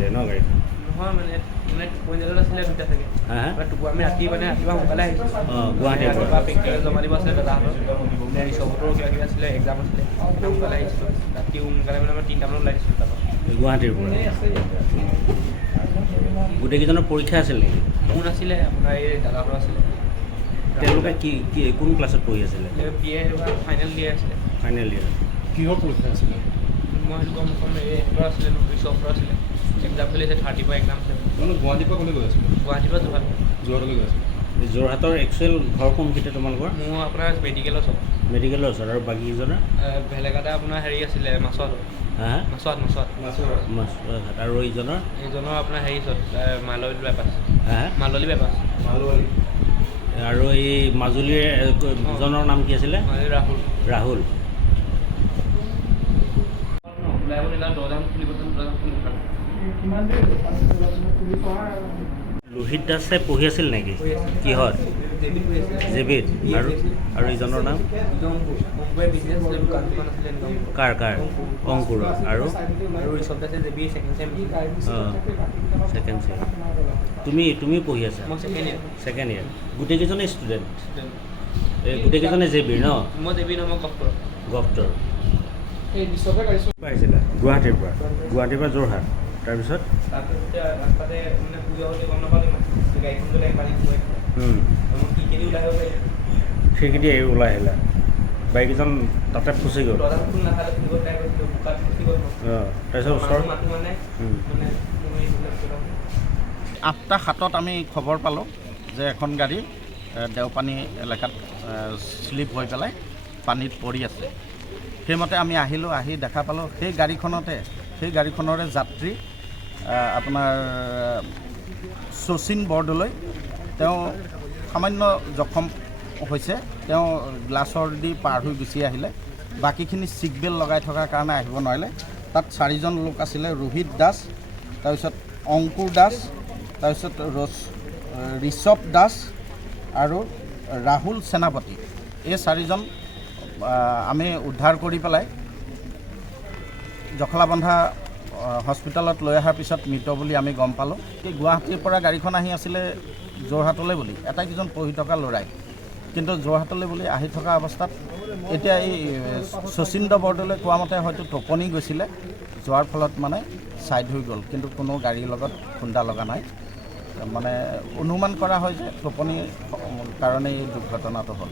আহিলে ন গাড়ীখন? নহয় মানে পইণ্টত আছিলে দুটা চাগে। আমি ৰাতিপুৱা সোনকালে আহিছোঁ। গুৱাহাটীৰ পৰা প্ৰেক্টিকেল জমা দিব আছিলে দাদাহঁতৰ ৰিচৰ্টৰো কিবা কিবি আছিলে, এক্সাম আছিলে, সোনকালে আহিছিলোঁ। ৰাতি সোনকালে মানে আমাৰ 3টা মানত ওলাই দিছিলোঁ তাৰপৰা। গুৱাহাটীৰ পৰা গোটেইকেইজনৰ পৰীক্ষা আছিল নেকি? মোৰ নাছিলে, আপোনাৰ এই দাদাহঁতৰ আছিলে। তেওঁলোকে কি কোন ক্লাছত পঢ়ি আছিলে? বি এ ফাইনেল দিয়ে আছিলে। Final year. কিহৰ পৰীক্ষা আছিলে? মই সেইটো গম নাপাম। এইহঁতৰ আছিলে, ৰিচৰ্টৰ আছিলে। এক্সাম চলি আছে, 30 এক্সাম আছে। গুৱাহাটীৰ পৰা ক'লৈ গৈ আছিলে? গুৱাহাটীৰ পৰা যোৰহাটলৈ গৈ আছিলে। যোৰহাটৰ একচুৱেল ঘৰ কোনখিনিতে তোমালোকৰ? মোৰ আপোনাৰ মেডিকেলৰ ওচৰত। মেডিকেলৰ ওচৰত। আৰু বাকীকেইজনৰ? ভেলেগাতে আপোনাৰ হেৰি আছিলে, মাছত। হা মাছত আৰু এইজনৰ আপোনাৰ হেৰি ওচৰত মাললী বাইপাছ। হা মাললী বাইপাছ। আৰু এই মাজুলীৰ দুজনৰ নাম কি আছিলে? ৰাহুল। ৰাহুল। ওলাই আহিব দৰ্জাখন খুলিব। লোহিত দাসে পঢ়ি আছিল নেকি? কিহত? জেবিত। আৰু ইজনৰ নাম? কাৰ অংকুৰ। আৰু ছেকেণ্ড চেম। তুমি পঢ়ি আছা? Second year. গোটেইকেইজনে ষ্টুডেণ্ট? গোটেইকেইজনে জেবিৰ ন? মই জেবি নহয়, মই গভটৰ। আহিছিলা গুৱাহাটীৰ পৰা যোৰহাট। তাৰপিছত ৰাস্তাতে মানে গম নাপালোঁ গাড়ীখন গ'লে সেইখিনি ওলাই আহিলা। বাইককেইজন তাতে ফচি গ'ল। তাৰপিছত ওচৰত 8:07 আমি খবৰ পালোঁ যে এখন গাড়ী দেওপানী এলেকাত শ্লিপ হৈ পেলাই পানীত পৰি আছে। সেইমতে আমি আহিলোঁ, আহি দেখা পালোঁ সেই গাড়ীখনৰে যাত্ৰী আপোনাৰ শচীন বৰদলৈ। তেওঁ সামান্য জখম হৈছে। তেওঁ গ্লাছৰ দি পাৰ হৈ গুচি আহিলে। বাকীখিনি ছিট বেল্ট লগাই থকাৰ কাৰণে আহিব নোৱাৰিলে। তাত 4জন লোক আছিলে, ৰোহিত দাস, তাৰপিছত অংকুৰ দাস, তাৰপিছত ঋষভ দাস আৰু ৰাহুল সেনাপতি। এই 4জন আমি উদ্ধাৰ কৰি পেলাই জখলাবন্ধা হস্পিটেলত লৈ অহাৰ পিছত মৃত বুলি আমি গম পালোঁ। গুৱাহাটীৰ পৰা গাড়ীখন আহি আছিলে যোৰহাটলৈ বুলি, আটাইকেইজন পঢ়ি থকা ল'ৰাই। কিন্তু যোৰহাটলৈ বুলি আহি থকা অৱস্থাত এতিয়া এই শচীন্দ্ৰ বৰদলৈ কোৱা মতে হয়তো টোপনি গৈছিলে, যোৱাৰ ফলত মানে ছাইড হৈ গ'ল। কিন্তু কোনো গাড়ীৰ লগত খুন্দা লগা নাই। মানে অনুমান কৰা হয় যে টোপনিৰ কাৰণেই দুৰ্ঘটনাটো হ'ল।